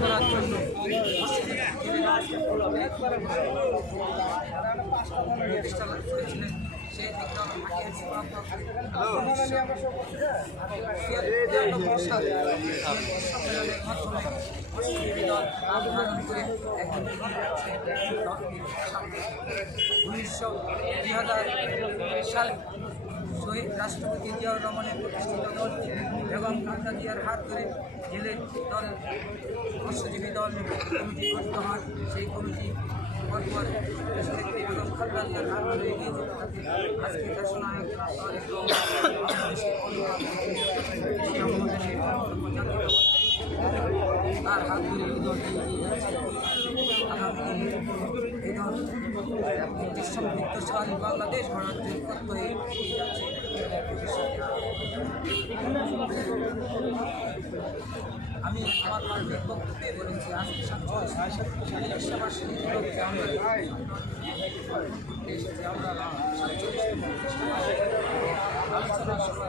করার জন্য প্রতিষ্ঠা লাভ করেছিলেন। সেই সম্মেলনের মাধ্যমে মুসলিম দল আন্দোলন করে একজন 2000 সালে শহীদ রাষ্ট্রপতি জিয়াউর রহমানের প্রতিষ্ঠিত দল এবং খালেদা জিয়ার হাত ধরে জেলে দল মৎস্যজীবী দল কমিটি গঠিত হয়। সেই কমিটি পরপর দেশনেত্রী বেগম খালেদা জিয়ার হাত ধরে এগিয়ে যেতে থাকে। আজকে দেশনায়ক তার হাত ধরে এই দল এগিয়ে যাচ্ছে। আগামী দিনে এই দল একটি সমৃদ্ধশালী বাংলাদেশ গড়ার জন্য প্রত্যয়ে এগিয়ে যাচ্ছে। আমি আমার পার্টির বক্তব্যে বলেছি আজকে 47 সেবাশ্রী উপলক্ষে আমরা আলোচনা সভা